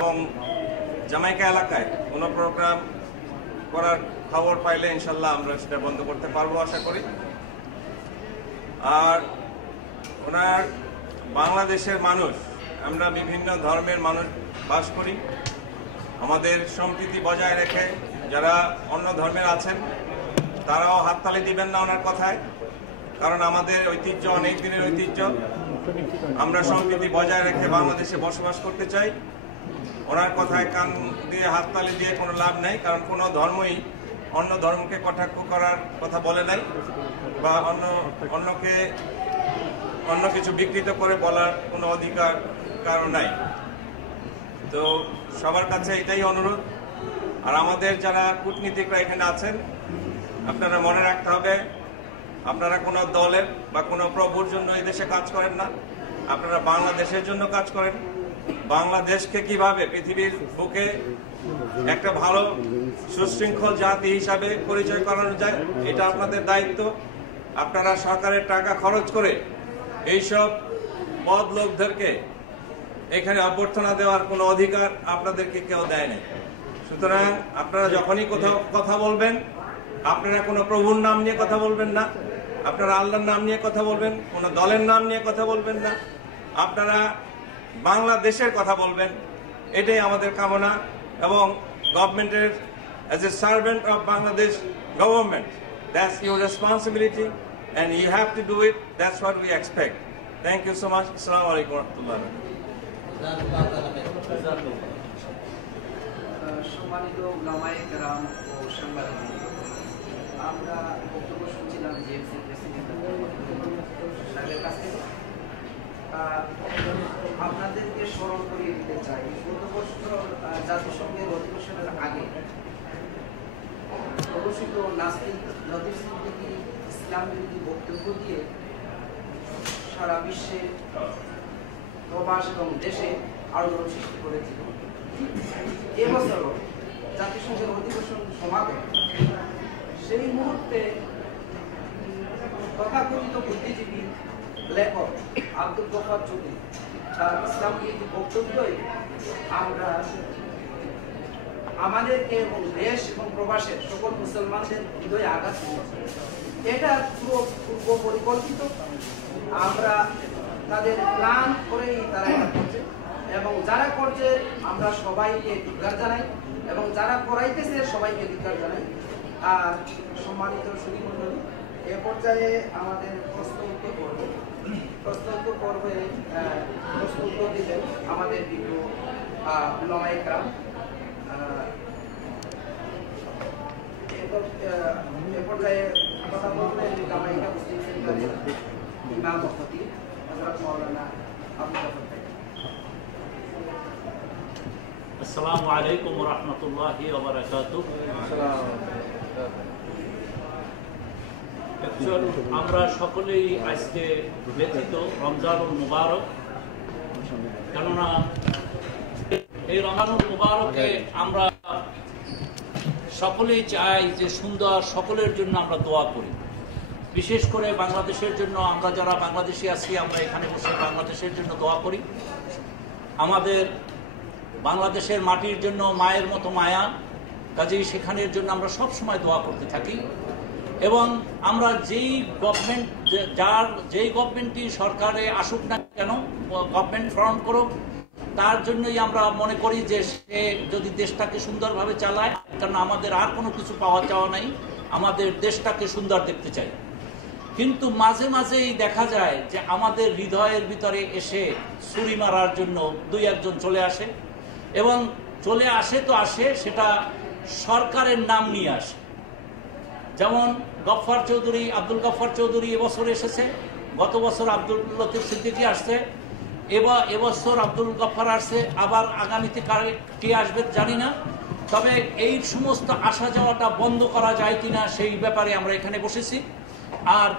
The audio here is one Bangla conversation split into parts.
এবং জামাইকা এলাকায় কোনো প্রোগ্রাম করার খবর পাইলে ইনশাল্লাহ আমরা সেটা বন্ধ করতে পারবো আশা করি। আর ওনার বাংলাদেশের মানুষ, আমরা বিভিন্ন ধর্মের মানুষ বাস করি, আমাদের সম্প্রীতি বজায় রেখে যারা অন্য ধর্মের আছেন তারাও হাততালি দিবেন না ওনার কথায়, কারণ আমাদের ঐতিহ্য অনেক দিনের ঐতিহ্য, আমরা সম্প্রীতি বজায় রেখে বাংলাদেশে বসবাস করতে চাই। ওনার কথায় কান দিয়ে হাততালি দিয়ে কোনো লাভ নেই, কারণ কোনো ধর্মই অন্য ধর্মকে কটাক্ষ করার কথা বলে নাই বা অন্যকে অন্য কিছু বিকৃত করে বলার কোনো অধিকার কারো নাই। তো সবার কাছে এটাই অনুরোধ। আর আমাদের যারা কূটনীতিকরা এখানে আছেন, আপনারা মনে রাখতে হবে আপনারা কোনো দলের বা কোনো প্রভুর জন্য এই দেশে কাজ করেন না, আপনারা বাংলাদেশের জন্য কাজ করেন। বাংলাদেশকে কিভাবে পৃথিবীর বুকে একটা ভালো সুশৃঙ্খল জাতি হিসাবে পরিচয় করানো যায়, এটা আপনাদের দায়িত্ব। আপনারা সরকারের টাকা খরচ করে এইসব বদ লোকদেরকে এখানে অভ্যর্থনা দেওয়ার কোনো অধিকার আপনাদেরকে কেউ দেয় না। সুতরাং আপনারা যখনই কোথাও কথা বলবেন, আপনারা কোনো প্রভুর নাম নিয়ে কথা বলবেন না, আপনারা আল্লাহর নাম নিয়ে কথা বলবেন, কোনো দলের নাম নিয়ে কথা বলবেন না, আপনারা বাংলাদেশের কথা বলবেন। এটাই আমাদের কামনা। এবং গভর্নমেন্টের as a servant of Bangladesh government, that's your responsibility and you have to do it. That's what we expect. Thank you so much. Assalamu alaikum warahmatullahi wabarakatuh. সম্মানিত উলামায়ে কেরাম ও সাংবাদিক, আমরা বক্তব্য শুনছিলাম জিএমসি প্রেসিডেন্ট সাহেবের কাছ থেকে। আপনাদেরকে স্মরণ করিয়ে দিতে চাই, গত বছর জাতিসংঘের অধিবেশনের আগে প্রদর্শিত নাস্তিক নজির সিদ্দিকী ইসলাম বিরোধী বক্তব্য দিয়ে সারা বিশ্বে, প্রবাস এবং দেশে আলোড়ন সৃষ্টি করেছিল। এবছরও জাতিসংঘের অধিবেশন সমাপন, সেই মুহূর্তে তথাকথিত বুদ্ধিজীবী লেখক আব্দুল গফফার চৌধুরী তার ইসলাম বিরোধী বক্তব্যই আমরা আমাদেরকে এবং দেশ এবং প্রবাসের সকল মুসলমানদের হৃদয়ে আঘাত করেছে। এটা পুরো পূর্ব পরিকল্পিত। আমরা তাদের প্ল্যান করেই তারা এটা করছে, এবং যারা করছে আমরা সবাইকে ধিক্কার জানাই, এবং যারা করাইতেছে সবাইকে ধিক্কার জানাই। আর সম্মানিত সুধীমণ্ডলী, এ পর্যায়ে আমাদের প্রশ্ন উত্তর পর্বে প্রশ্ন উত্তর দিলেন আমাদের প্রিয় উলামায়ে কেরাম। এ পর্যায়ে কথা বলবেন জামাইকা মুসলিম সেন্টারের ইমাম ও খতিব হযরত মাওলানা আবু জাফর ভাই। আসসালামু আলাইকুম ওয়া রাহমাতুল্লাহি ওয়া বারাকাতুহু। আমরা সকলেই আজকে ব্যতীত রমজানুল মুবারক, কেননা এই রমজানুল মুবারকে আমরা সকলেই চাই যে সুন্দর সকলের জন্য আমরা দোয়া করি। বিশেষ করে বাংলাদেশের জন্য, আমরা যারা বাংলাদেশি আছি আমরা এখানে বসে বাংলাদেশের জন্য দোয়া করি। আমাদের বাংলাদেশের মাটির জন্য মায়ের মতো মায়া, কাজেই সেখানের জন্য আমরা সব সময় দোয়া করতে থাকি। এবং আমরা যেই গভর্নমেন্টই সরকারে আসুক না কেন, গভর্নমেন্ট ফ্রন্ট করুক, তার জন্যই আমরা মনে করি যে সে যদি দেশটাকে সুন্দরভাবে চালায়, কারণ আমাদের আর কোনো কিছু পাওয়া চাওয়া নাই, আমাদের দেশটাকে সুন্দর দেখতে চাই। কিন্তু মাঝে মাঝেই দেখা যায় যে আমাদের হৃদয়ের ভিতরে এসে ছুরি মারার জন্য দুই একজন চলে আসে, এবং চলে আসে তো আসে, সেটা সরকারের নাম নিয়ে আসে। যেমন গফফার চৌধুরী, আব্দুল গফফার চৌধুরী এবছর এসেছে, গত বছর আব্দুল লতিফ সিদ্দিকী আসছে, এবছর আব্দুল গফফার আসছে, আবার আগামীতে কে আসবে জানি না। তবে এই সমস্ত আসা যাওয়াটা বন্ধ করা যায় কিনা সেই ব্যাপারে আমরা এখানে বসেছি। আর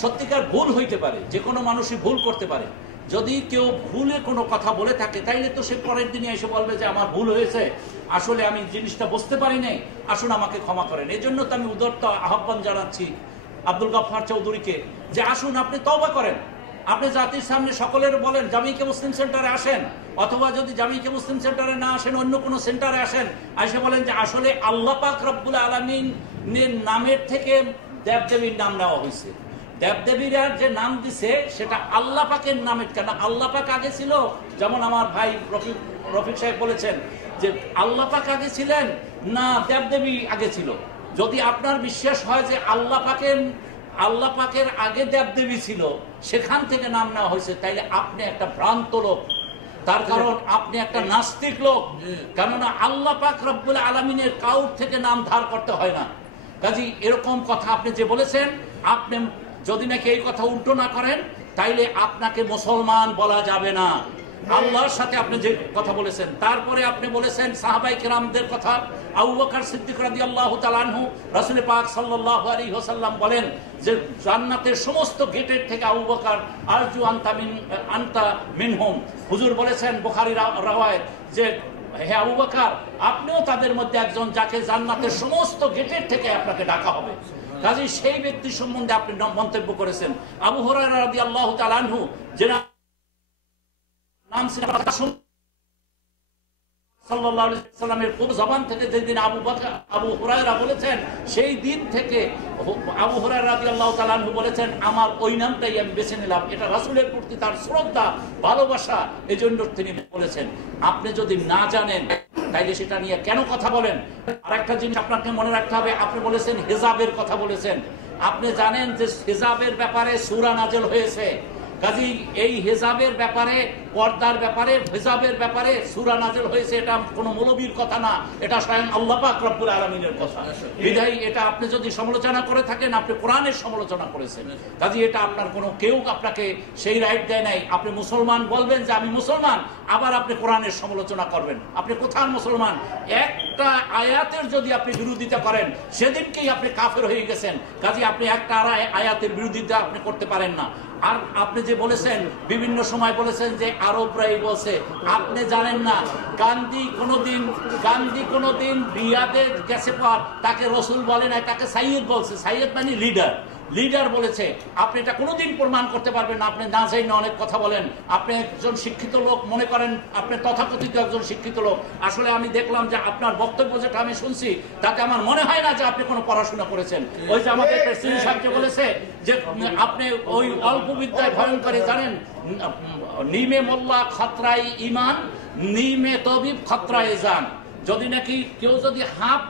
সত্যিকার ভুল হইতে পারে, যে কোনো মানুষই ভুল করতে পারে। যদি কেউ ভুলে কোনো কথা বলে থাকে, তাইলে তো সে পরের দিনে এসে বলবে যে আমার ভুল হয়েছে, আসলে আমি জিনিসটা বুঝতে পারি নাই, আসুন আমাকে ক্ষমা করেন। এই জন্য তো আমি উদারত আহ্বান জানাচ্ছি আব্দুল গফফার চৌধুরীকে যে আসুন আপনি তওবা করেন, আপনি জাতির সামনে সকলের বলেন জামাইকা মুসলিম সেন্টারে আসেন, অথবা যদি জামিয়া মুসলিম সেন্টারে না আসেন, অন্য কোনো সেন্টারে আসেন, এসে বলেন যে আসলে আল্লাহ পাক রব্বুল আলামিনের নামের থেকে দেবদেবীর নাম নেওয়া হয়েছে। দেবদেবীরা যে নাম দিছে সেটা আল্লাহ পাকের নামের, কেন আল্লাহ পাক আগে ছিল। যেমন আমার ভাই রফিক সাহেব বলেছেন যে আল্লাহ পাক আগে ছিলেন না দেবদেবী আগে ছিল। যদি আপনার বিশ্বাস হয় যে আল্লাহ পাকের আগে দেবদেবী ছিল, সেখান থেকে নাম নেওয়া হয়েছে, তাইলে আপনি একটা ভ্রান্ত লোক। তার কারণ আপনি একটা নাস্তিক লোক। কেননা আল্লাহ পাক রব্বুল আলামিনের কাউর থেকে নাম ধার করতে হয় না। কাজী এরকম কথা আপনি যে বলেছেন, আপনি যদি নাকি এই কথা উল্টো না করেন, তাইলে আপনাকে মুসলমান বলা যাবে না। আল্লাহর সাথে আপনি যে কথা বলেছেন, তারপরে আপনি বলেছেন সাহাবায়ে কেরামদের কথা। আবু বকর সিদ্দিক রাদিয়াল্লাহু তাআলা আনহু, রাসূল পাক সাল্লাল্লাহু আলাইহি ওয়াসাল্লাম বলেন যে জান্নাতের সমস্ত গেটের থেকে আবু বকর আরজু আনতা মিনহুম। হুজুর বলেছেন বুখারীর রওয়ায়াত যে হে আবু বকর, আপনিও তাদের মধ্যে একজন যাকে জান্নাতের সমস্ত গেটের থেকে আপনাকে ডাকা হবে। কাজেই সেই ব্যক্তি সম্বন্ধে আপনি মন্তব্য করেছেন। আবু হুরায়রা রাদিয়াল্লাহু তাআলা আনহু, যে নাম ছিল সাল্লাল্লাহু আলাইহি ওয়াসাল্লামের জবান থেকে যেদিন আবু হুরায়রা বলেছেন, সেই দিন থেকে আবু হুরায়রা রাদিয়াল্লাহু তাআলা আনহু বলেছেন আমার ওই নামটাই আমি বেছে নিলাম। এটা রাসূলের প্রতি তার শ্রদ্ধা, ভালোবাসা, এজন্য তিনি বলেছেন। আপনি যদি না জানেন তাইলে সেটা নিয়ে কেন কথা বলেন? আরেকটা জিনিস আপনাকে মনে রাখতে হবে, আপনি বলেছেন হিজাবের কথা বলেছেন। আপনি জানেন যে হিজাবের ব্যাপারে সূরা নাযিল হয়েছে। কাজী এই হিজাবের ব্যাপারে, পর্দার ব্যাপারে, হিজাবের ব্যাপারে সূরা নাযিল হয়েছে। এটা কোনো মৌলবীর কথা না, এটা স্বয়ং আল্লাহ পাক রব্বুল আলামিনের কথা। বিধায় এটা আপনি যদি সমালোচনা করে থাকেন, আপনি কোরআনের সমালোচনা করেছেন। কাজী এটা আপনার কোনো কেউ আপনাকে সেই রাইট দেয় নাই। আপনি মুসলমান বলবেন যে আমি মুসলমান, আবার আপনি কোরআনের সমালোচনা করবেন। আপনি কোথায় মুসলমান? একটা আয়াতের যদি আপনি বিরোধিতা করেন, সেদিনকেই আপনি কাফের হয়ে গেছেন। কাজী আপনি একটা আয়াতের বিরোধিতা আপনি করতে পারেন না। আর আপনি যে বলেছেন, বিভিন্ন সময় বলেছেন যে আরবরাই বলছে, আপনি জানেন না গান্ধী কোনোদিন রিয়াদে গেছে পর তাকে রসুল বলে নাই, তাকে সাইয়েদ বলছে। সাইয়েদ মানে লিডার বলেছে। আপনি এটা কোনোদিন প্রমাণ করতে পারবেন না। আপনি না চাই না অনেক কথা বলেন। আপনি একজন শিক্ষিত লোক মনে করেন, আপনি তথাকথিত একজন শিক্ষিত লোক। আসলে আমি দেখলাম যে আপনার বক্তব্য যেটা আমি শুনছি, তাতে আমার মনে হয় না যে আপনি কোনো পড়াশোনা করেছেন। ওই যে আমাদের প্রেসিডেন্ট সাহেবকে বলেছে যে আপনি ওই অল্প বিদ্যায় ভয়ঙ্করী, জানেন নিমে মোল্লা খতরাই ইমান, নিমে তবিব খতরাই জান। যদি নাকি কেউ যদি হাফ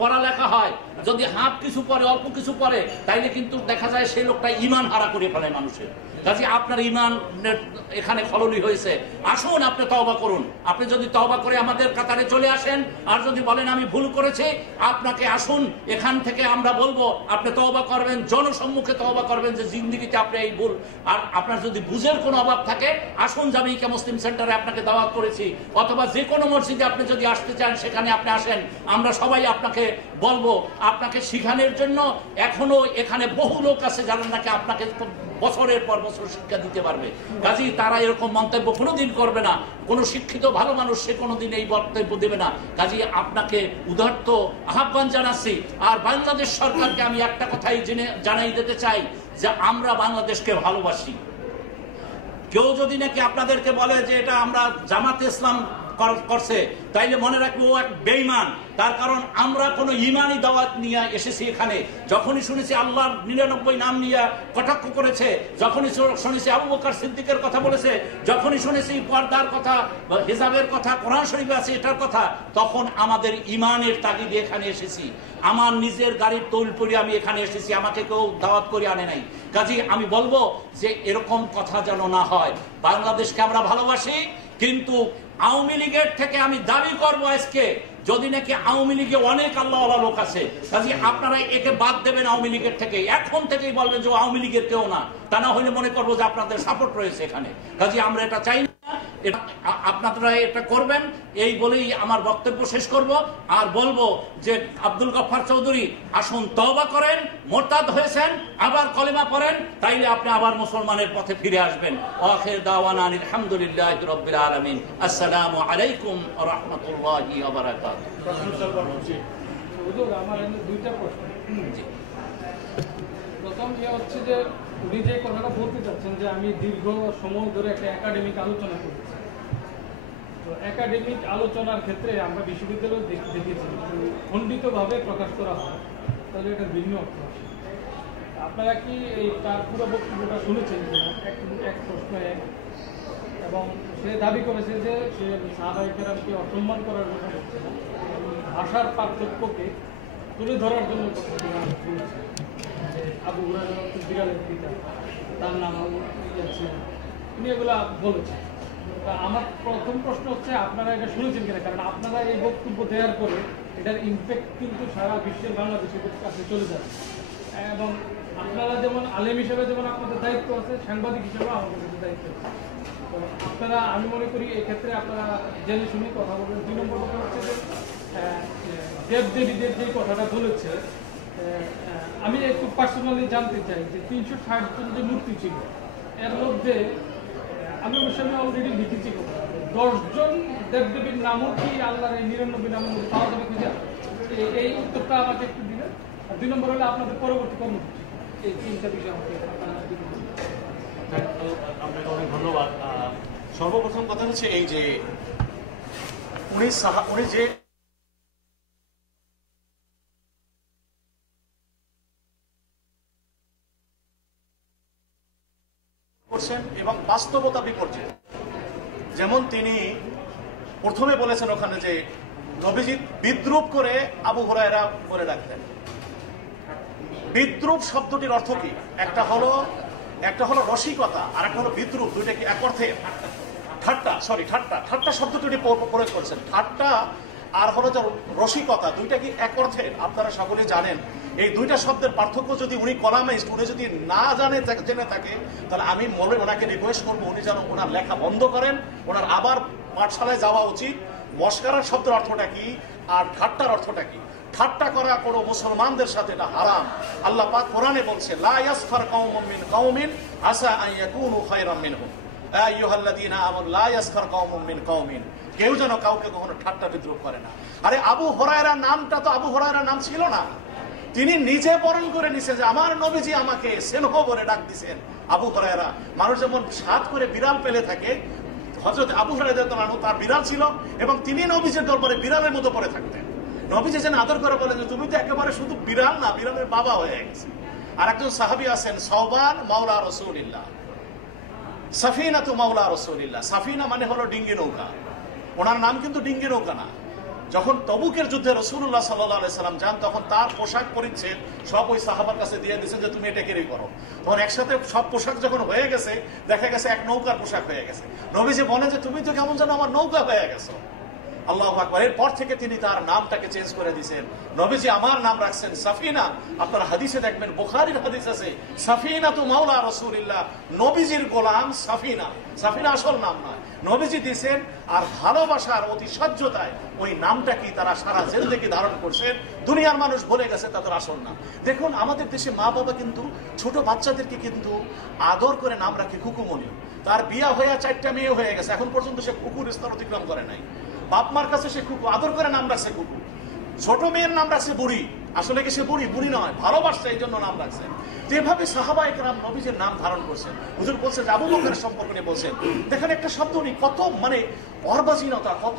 পড়ালেখা হয়, যদি হাফ কিছু পড়ে, অল্প কিছু পড়ে, তাইলে কিন্তু দেখা যায় সেই লোকটা ইমান হারা করে ফেলে মানুষের। কাজে আপনার ইমান এখানে ফলনি হয়েছে। আসুন আপনি তওবা করুন। আপনি যদি তওবা করে আমাদের কাতারে চলে আসেন, আর যদি বলেন আমি ভুল করেছি, আপনাকে আসুন এখান থেকে আমরা বলবো আপনি তওবা করবেন, জনসম্মুখে তওবা করবেন যে জিন্দেগিতে আপনি এই ভুল। আর আপনার যদি বুঝের কোনো অভাব থাকে, আসুন জামিয়া মুসলিম সেন্টারে আপনাকে দাওয়াত করেছি, অথবা যে কোনো মসজিদে আপনি যদি আসতে চান সেখানে আপনি আসেন। আমরা সবাই আপনাকে বলবো, আপনাকে শিখানোর জন্য এখনো এখানে বহু লোক আছে যারা নাকি আপনাকে বছরের পর বছর শিক্ষা দিতে পারবে। কাজেই তারা এরকম মন্তব্য কোনোদিন করবে না। কোনো শিক্ষিত ভালো মানুষ সে কোনোদিন এই বক্তব্য দেবে না। কাজেই আপনাকে উদারত আহ্বান জানাচ্ছি। আর বাংলাদেশ সরকারকে আমি একটা কথাই জানাই দিতে চাই যে আমরা বাংলাদেশকে ভালোবাসি। কেউ যদি নাকি আপনাদেরকে বলে যে এটা আমরা জামাতে ইসলাম করছে, তাইলে মনে রাখবো ও এক বেঈমান। তার কারণ আমরা কোনো ইমানি দাওয়াত নিয়ে এসেছি এখানে। যখনই শুনেছি আল্লাহর 99 নাম নিয়ে কটাক্ষ করেছে, যখনই শুনেছি আবু বকর সিদ্দিকের কথা বলেছে, যখনই শুনেছি পর্দার কথা, হিজাবের কথা, কোরআন শরীফে আছে এটার কথা, তখন আমাদের ইমানের তাগিদে এখানে এসেছি। আমার নিজের গাড়ির তৈল পরে আমি এখানে এসেছি, আমাকে কেউ দাওয়াত করে আনে নাই। কাজেই আমি বলবো যে এরকম কথা যেন না হয়। বাংলাদেশকে আমরা ভালোবাসি, কিন্তু আওয়ামী লীগের থেকে আমি দাবি করবো আজকে, যদি নাকি আওয়ামী লীগে অনেক আল্লাহওয়ালা লোক আছে, কাজে আপনারা একে বাদ দেবেন আওয়ামী লীগের থেকে। এখন থেকেই বলবেন যে আওয়ামী লীগের কেউ না, তা না হলে মনে করবো যে আপনাদের সাপোর্ট রয়েছে এখানে। কাজে আমরা এটা চাই না, আপনারা এটা করবেন। এই বলেই আমার বক্তব্য শেষ করব। আর বলবো যে আব্দুল গফফার চৌধুরী, আসুন তওবা করেন, মুরতাদ হয়েছেন, আবার কলেমা পড়েন, তাইলে আপনি আবার মুসলমানের পথে ফিরে আসবেন। আখির দাওয়ানা আলহামদুলিল্লাহি রাব্বিল আলামিন। আসসালামু আলাইকুম ওয়া রাহমাতুল্লাহি ওয়া বারাকাতুহু। আমার দুইটা প্রশ্ন। প্রথম হচ্ছে যে উনি যে কথাটা বলতে চাচ্ছেন যে আমি দীর্ঘ সময় ধরে একটা একাডেমিক আলোচনা করেছি, তো একাডেমিক আলোচনার ক্ষেত্রে আমরা বিশ্ববিদ্যালয়ে দেখেছি খণ্ডিতভাবে প্রকাশ করা হয়, তাহলে এটা ভিন্ন অর্থ আছে। আপনারা কি এই তার পুরো বক্তব্যটা শুনেছেন কিনা? এক প্রশ্ন এবং সে দাবি করেছে যে সে সাহাবায়ে কেরামকে অসম্মান করার কথা বলছে না, ভাষার পার্থক্যকে তুলে ধরার জন্য কথাটি আমরা শুনেছি। আবু হুরায়রা বিড়ালের পিতা, তার নাম উনি এগুলা বলেছেন। তা আমার প্রথম প্রশ্ন হচ্ছে আপনারা এটা শুনেছেন কিনা, কারণ আপনারা এই বক্তব্য দেওয়ার পরে এটার ইম্প্যাক্ট কিন্তু সারা বিশ্বের বাংলাদেশের কাছে চলে যাবে, এবং আপনারা যেমন আলেম হিসেবে যেমন আপনাদের দায়িত্ব আছে, সাংবাদিক হিসেবেও আমাদের কাছে দায়িত্ব আছে। তো আপনারা, আমি মনে করি এক্ষেত্রে আপনারা জেনে শুনে কথা বলবেন। 2 নম্বর কথা হচ্ছে যে দেবদেবীদের যে কথাটা বলেছে, আমি একটু পার্সোনালি জানতে চাই যে 360 জন যে মূর্তি ছিল, এর মধ্যে আমি অবশ্যই অলরেডি লিখেছি 10 জন দেবদেবীর নামও কি আল্লাহর এই 99 নামের মধ্যে পাওয়া যাবে খুঁজে? এই উত্তরটা আমাকে একটু দিবেন। আর 2 নম্বর হলো আপনাদের পরবর্তী কর্মসূচি। এই 3টা বিষয় আমাকে আপনাকে অনেক ধন্যবাদ। সর্বপ্রথম কথা হচ্ছে এই যে উনি যে করছেন এবং বাস্তবতা বিপর্যয়। যেমন তিনি প্রথমে বলেছেন ওখানে যে নবীজি বিদ্রুপ করে আবু হুরায়রা বলে ডাকতেন। বিদ্রুপ শব্দটির অর্থ কি? একটা হলো রসিকতা, আর একটা হলো বিদ্রুপ। দুইটা কি এক অর্থে? ঠাট্টা শব্দটি প্রয়োগ করেছেন। ঠাট্টা আর হলো যে রসিকতা, দুইটা কি এক অর্থে? আপনারা সকলেই জানেন এই দুইটা শব্দের পার্থক্য যদি উনি কলামিস্ট, উনি যদি না জেনে থাকে, তাহলে আমি ওনাকে রিকোয়েস্ট করবো উনি যেন ওনার লেখা বন্ধ করেন, ওনার আবার পাঠশালায় যাওয়া উচিত। মস্কারার শব্দের অর্থটা কি আর ঠাট্টার অর্থটা কি? ঠাট্টা করা কোনো মুসলমানদের সাথে এটা হারাম। আল্লাহ পাক কোরআনে বলছে, লা ইয়াসখার কওমুম মিন কওমিন আসা আন ইয়াকুনু খায়রাম মিনহুম আ আইয়ুহাল্লাযীনা আমানু লা ইয়াসখার কওমুম মিন কওমিন। কেউ যেন কাউকে কখনো ঠাট্টা বিদ্রুপ করে না। আরে আবু হুরায়রার নামটা তো আবু হুরায়রার নাম ছিল না, তিনি নিজে বরণ করে নিছেন যে আমার নবীজি আমাকে সেনহ বলে ডাক দিছেন আবু হুরায়রা। মানুষ যেমন সাত করে বিড়াল পেলে থাকে, হযরত আবু হুরায়রা তার বিড়াল ছিল এবং তিনি নবীজির দরবারে বিড়ালের মতো পড়ে থাকতেন। নবীজি যেন আদর করে বলেন যে তুমি তো একেবারে শুধু বিড়াল না, বিড়ালের বাবা হয়ে গেছে। আর একজন সাহাবী আছেন সাওবান মাওলা রাসূলুল্লাহ, সাফিনাতু মাওলা রাসূলুল্লাহ। সাফিনা মানে হলো ডিঙ্গি নৌকা, ওনার নাম কিন্তু ডিঙ্গি নৌকা না। যখন তবুকের যুদ্ধে রাসূলুল্লাহ সাল্লাল্লাহু আলাইহি সাল্লাম যান, তখন তার পোশাক পরিচ্ছেদ সব ওই সাহাবার কাছে দিয়ে দিয়েছেন যে তুমি এটা ক্যারি করো। তখন একসাথে সব পোশাক যখন হয়ে গেছে, দেখা গেছে এক নৌকার পোশাক হয়ে গেছে। নবীজি বলেন যে তুমি তো কেমন যেন আমার নৌকা হয়ে গেছো। আল্লাহু আকবার। এরপর থেকে তিনি তার নামটাকে চেঞ্জ করে দিয়েছেন। নবীজি আমার নাম রাখছেন সাফিনা। আপনারা হাদিসে দেখবেন, বুখারীর হাদিস আছে, সাফিনাতু মাওলা রাসূলুল্লাহ, নবীজির গোলাম সাফিনা। সাফিনা আসল নাম নয়, নবীজি দিয়েছেন। আর ভালোবাসার অতি সহ্যতায় ওই নামটা কি তারা সারা জিন্দেগি ধারণ করছেন। দুনিয়ার মানুষ ভুলে গেছে তাদের আসল নাম। দেখুন আমাদের দেশে মা বাবা কিন্তু ছোট বাচ্চাদেরকে কিন্তু আদর করে নাম রাখে কুকুমনি। তার বিয়া হয়ে 4টা মেয়ে হয়ে গেছে, এখন পর্যন্ত সে কুকুর স্তর অতিক্রম করে নাই। বাপ মার কাছে সে কুকু আদর করে নাম রাখছে কুকু। ছোট মেয়ের নাম রাখছে বুড়ি, আসলে কি সে বুড়ি নয়, ভালোবাসছে এই জন্য নাম রাখছে। যেভাবে সাহাবায়ে কেরাম নবীজির নাম ধারণ করছেন। হুজুর বলছেন যে আবু বকরের সম্পর্কে নিয়ে বলছেন, দেখেন একটা শব্দ উনি কত মানে অর্বাচীনতা, কত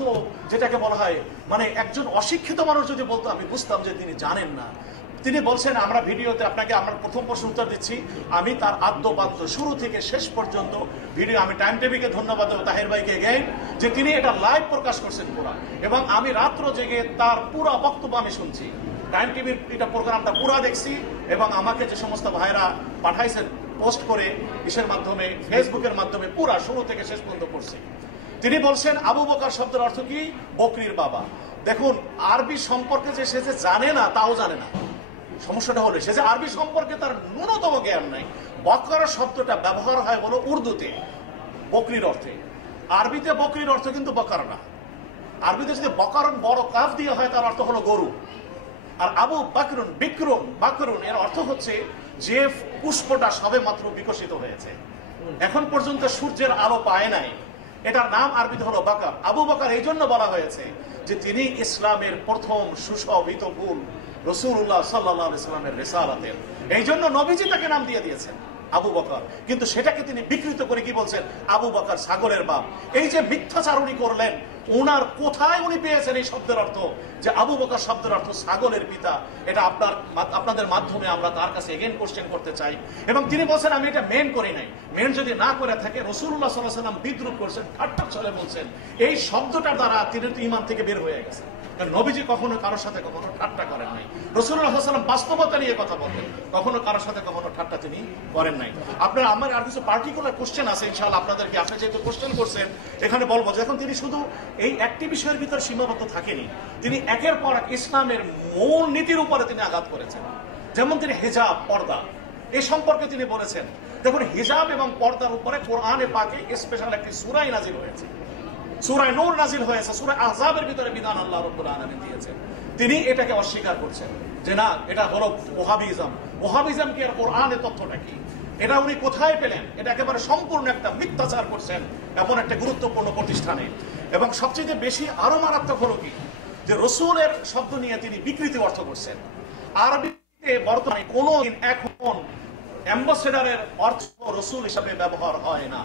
যেটাকে বলা হয় মানে একজন অশিক্ষিত মানুষ যদি বলতো আমি বুঝতাম যে তিনি জানেন না। তিনি বলছেন, আমরা ভিডিওতে আপনাকে আমার প্রথম প্রশ্ন উত্তর দিচ্ছি, আমি তার আদ্যপাদ্য শুরু থেকে শেষ পর্যন্ত ভিডিও, আমি টাইম টেবিলকে ধন্যবাদ দেব, তাহের ভাইকে এগেইন, যে তিনি এটা লাইভ প্রকাশ করছেন পুরা, এবং আমি রাত্র জেগে তার পুরা বক্তব্য আমি শুনছি। টাইম টিভির এটা প্রোগ্রামটা পুরা দেখছি, এবং আমাকে যে সমস্ত ভাইরা পাঠাইছেন পোস্ট করে ইসের মাধ্যমে, ফেসবুকের মাধ্যমে পুরা শুরু থেকে শেষ পর্যন্ত পড়ছি। তিনি বলছেন আবু বকর শব্দের অর্থ কি? বকরির বাবা। দেখুন আরবি সম্পর্কে যে সে যে জানে না তাও জানে না। সমস্যাটা হলো সে যে আরবি সম্পর্কে তার ন্যূনতম জ্ঞান নাই। বকরা শব্দটা ব্যবহার হয় বলো উর্দুতে বকরির অর্থে, আরবিতে বকরির অর্থ কিন্তু বকর না। আরবিতে যদি বকরন বড় কাফ দিয়ে হয় তার অর্থ হলো গরু। আর আবু বাকরুন বাকরুন এর অর্থ হচ্ছে যে পুষ্পটা সবে মাত্র বিকশিত হয়েছে, এখন পর্যন্ত সূর্যের আলো পায় নাই, এটার নাম আরবিতে হলো বকর। আবু বকর এই জন্য বলা হয়েছে যে তিনি ইসলামের প্রথম সুশোভিত ফুল, রাসূলুল্লাহ সাল্লাল্লাহু আলাইহি ওয়াসাল্লামের রিসালাতের। এই জন্য নবীজি তাকে নাম দিয়ে দিয়েছেন আবু বকর। কিন্তু সেটাকে তিনি বিকৃত করে কি বলছেন? আবু বকর ছাগলের বাপ। এই যে মিথ্যাচারণী করলেন, ওনার কোথায় উনি পেয়েছেন এই শব্দের অর্থ যে আবু বকর শব্দের অর্থ ছাগলের পিতা? এটা আপনাদের মাধ্যমে আমরা তার কাছে এগেন কোশ্চেন করতে চাই। এবং তিনি বলছেন আমি এটা মেন করি নাই। মেন যদি না করে থাকে, রাসূলুল্লাহ সাল্লাল্লাহু আলাইহি ওয়াসাল্লাম বিদ্রুপ করছেন, ঠাট্টা ছলে বলছেন, এই শব্দটার দ্বারা তিনি তো ঈমান থেকে বের হয়ে গেছেন। কারণ নবীজি কখনো কারোর সাথে কখনো ঠাট্টা করেন নাই। রাসূলুল্লাহ সাল্লাল্লাহু আলাইহি ওয়াসাল্লাম বাস্তবতা নিয়ে কথা বলেন, কখনো কারোর সাথে কখনো ঠাট্টা তিনি করেন নাই। আপনারা আমার আর কিছু পার্টিকুলার কোশ্চেন আছে ইনশাআল্লাহ আপনাদেরকে, আপনি যেহেতু কোশ্চেন করছেন এখানে বলবো যে এখন তিনি শুধু এই একটি বিষয়ের ভিতর সীমাবদ্ধ থাকেনি, তিনি একের পর এক ইসলামের মূল নীতির উপরে তিনি আঘাত করেছেন। যেমন তিনি হিজাব, পর্দা, এই সম্পর্কে তিনি বলেছেন। দেখুন, হিজাব এবং পর্দার উপরে কোরআনে পাকে স্পেশাল একটি সূরা নাযিল হয়েছে, সূরা নূর নাযিল হয়েছে, সূরা আহজাবের ভিতরে বিধান আল্লাহ রাব্বুল আলামিন দিয়েছেন। তিনি এটাকে অস্বীকার করছেন যে না, এটা হলো ওহাবিজম। ওহাবিজম কি আর কোরআনের তথ্যটা কি, এটা উনি কোথায় পেলেন? এটা একেবারে সম্পূর্ণ একটা মিথ্যাচার করছেন এমন একটা গুরুত্বপূর্ণ প্রতিষ্ঠানে। এবং সবচেয়ে বেশি আরো মারাত্মক হলো কি, যে রসুলের শব্দ নিয়ে তিনি বিকৃতি অর্থ করছেন। আরবিতে বর্তমানে কোনো এখন অ্যাম্বাসেডারের অর্থ রসুল হিসাবে ব্যবহার হয় না।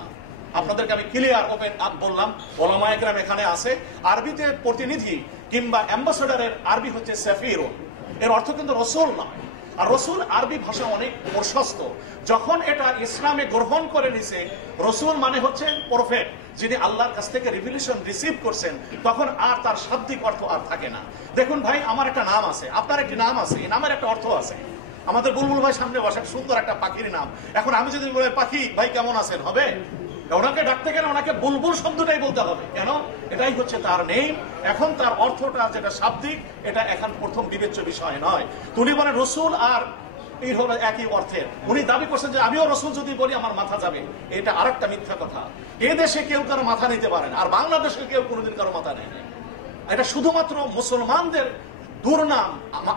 আপনাদেরকে আমি ক্লিয়ার ওপেন আপ বললাম, ওলামায়ে কেরাম এখানে আছে। আরবিতে প্রতিনিধি কিংবা অ্যাম্বাসেডারের আরবি হচ্ছে সাফির, এর অর্থ কিন্তু রসুল না। আর রসুল আরবি ভাষা অনেক প্রশস্ত। যখন এটা ইসলামে গ্রহণ করে নিছে, রসুল মানে হচ্ছে প্রফেট, যিনি আল্লাহর কাছ থেকে রিভিলেশন রিসিভ করছেন, তখন আর তার শাব্দিক অর্থ আর থাকে না। দেখুন ভাই, আমার একটা নাম আছে, আপনার একটি নাম আছে, এই নামের একটা অর্থ আছে। আমাদের বুলবুল ভাই সামনে বসে, সুন্দর একটা পাখির নাম। এখন আমি যদি বলি পাখি ভাই কেমন আছেন, হবে? ওনাকে ডাকতে গেলে ওনাকে বুলবুল শব্দটাই বলতে হবে। কেন? এটাই হচ্ছে তার নেম। এখন তার অর্থটা যেটা শাব্দিক, এটা এখন প্রথম বিবেচ্য বিষয় নয়। উনি বলে রসুল আর এই হলো একই অর্থের। উনি দাবি করছেন যে আমিও রসুল যদি বলি আমার মাথা যাবে, এটা আরেকটা মিথ্যা কথা। এ দেশে কেউ কারো মাথা নিতে পারে না, আর বাংলাদেশে কেউ কোনোদিন কারো মাথা নেয় না। এটা শুধুমাত্র মুসলমানদের দুর্নাম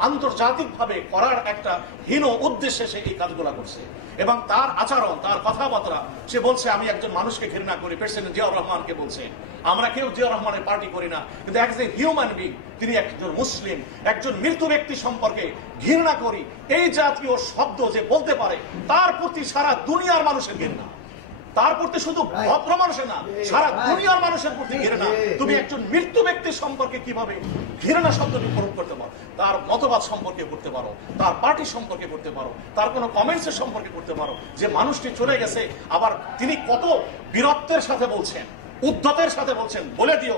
আন্তর্জাতিকভাবে করার একটা হীন উদ্দেশ্যে সে এই কাজগুলা করছে। এবং তার আচরণ, তার কথাবার্তা, সে বলছে আমি একজন মানুষকে ঘৃণা করি, প্রেসিডেন্ট জিয়াউর রহমানকে বলছে। আমরা কেউ জিয়াউর রহমানের পার্টি করি না, কিন্তু একজন হিউম্যান বিং, তিনি একজন মুসলিম, একজন মৃত্যু ব্যক্তি সম্পর্কে ঘৃণা করি, এই জাতীয় শব্দ যে বলতে পারে, তার প্রতি সারা দুনিয়ার মানুষের ঘৃণা। তার প্রতি শুধু ভদ্র মানুষের না, সারা দুনিয়ার মানুষের প্রতি ঘৃণা। তুমি একজন মৃত্যু ব্যক্তির সম্পর্কে কিভাবে ঘৃণা শব্দটি প্রয়োগ করতে পারো? তার মতবাদ সম্পর্কে করতে পারো, তার পার্টি সম্পর্কে করতে পারো, তার কোনো কমেন্টসের সম্পর্কে করতে পারো। যে মানুষটি চলে গেছে, আবার তিনি কত বীরত্বের সাথে বলছেন, উদ্ধতের সাথে বলছেন, বলে দিও,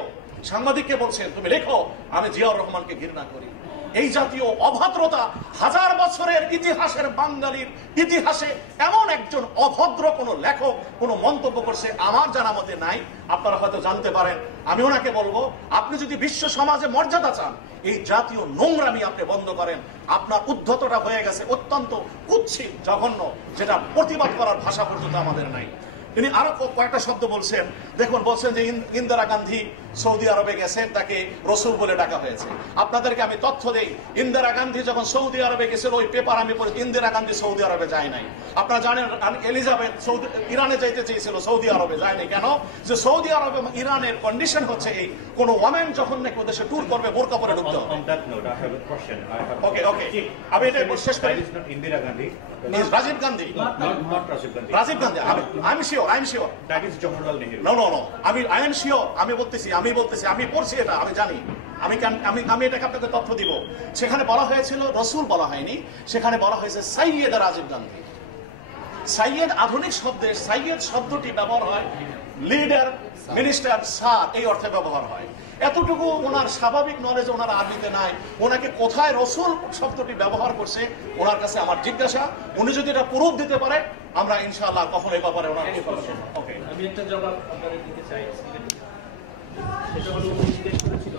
সাংবাদিককে বলছেন তুমি লেখো আমি জিয়াউর রহমানকে ঘৃণা করি। এই জাতীয় অভদ্রতা হাজার বছরের ইতিহাসের বাঙালির ইতিহাসে এমন একজন অভদ্র কোন লেখক কোন মন্তব্য করছে আমার জানা মতে নাই। আপনারা হয়তো জানতে পারেন। আমি ওনাকে বলবো, আপনি যদি বিশ্ব সমাজে মর্যাদা চান, এই জাতীয় নোংরামি আপনি বন্ধ করেন। আপনার উদ্ধতটা হয়ে গেছে অত্যন্ত কুৎসিত, জঘন্য, যেটা প্রতিবাদ করার ভাষা পর্যন্ত আমাদের নাই। তিনি আরো কয়েকটা শব্দ বলছেন। দেখুন, বলছেন যে ইন্দিরা গান্ধী সৌদি আরবে গেছেন, তাকে রসুল বলে ডাকা হয়েছে। আপনাদেরকে আমি তথ্য দেই, ইন্দিরা গান্ধী যখন সৌদি আরবে গেছিল, ওই পেপার আমি পড়ি, ইন্দিরা গান্ধী সৌদি আরবে যায় নাই। আপনারা জানেন এলিজাবেথ ইরানে যাইতে চেয়েছিল, সৌদি আরবে যায়নি। কেন? যে সৌদি আরব এবং ইরানের কন্ডিশন হচ্ছে এই, কোন ওয়ামেন যখন নাকি ওদেশে ট্যুর করবে বোরকা পরে ঢুকতে হবে। ওকে ওকে, আমি এটা শেষ করি। Indira Gandhi, Rajiv Gandhi, Rajiv Gandhi, I am sure that is Jawaharlal Nehru. No, I am sure, আমি বলতেছি, আমি পড়ছি এটা, আমি জানি। আমি এটাকে আপনাকে তথ্য দিব। সেখানে বলা হয়েছিল রসুল বলা হয়নি, সেখানে বলা হয়েছে সাইয়েদ রাজীব গান্ধী। সাইয়েদ আধুনিক শব্দে সাইয়েদ শব্দটি ব্যবহার হয় লিডার, মিনিস্টার, স্যার, এই অর্থে ব্যবহার হয়। এতটুকু ওনার স্বাভাবিক নলেজ ওনার আরবিতে নাই। ওনাকে কোথায় রসুল শব্দটি ব্যবহার করছে ওনার কাছে আমার জিজ্ঞাসা। উনি যদি এটা প্রুফ দিতে পারে, আমরা ইনশাআল্লাহ কখনো এই ব্যাপারে ওনার ওকে। আমি একটা জবাব আপনাদের দিতে চাই। সেটা হলো, উনি জিজ্ঞেস করেছিল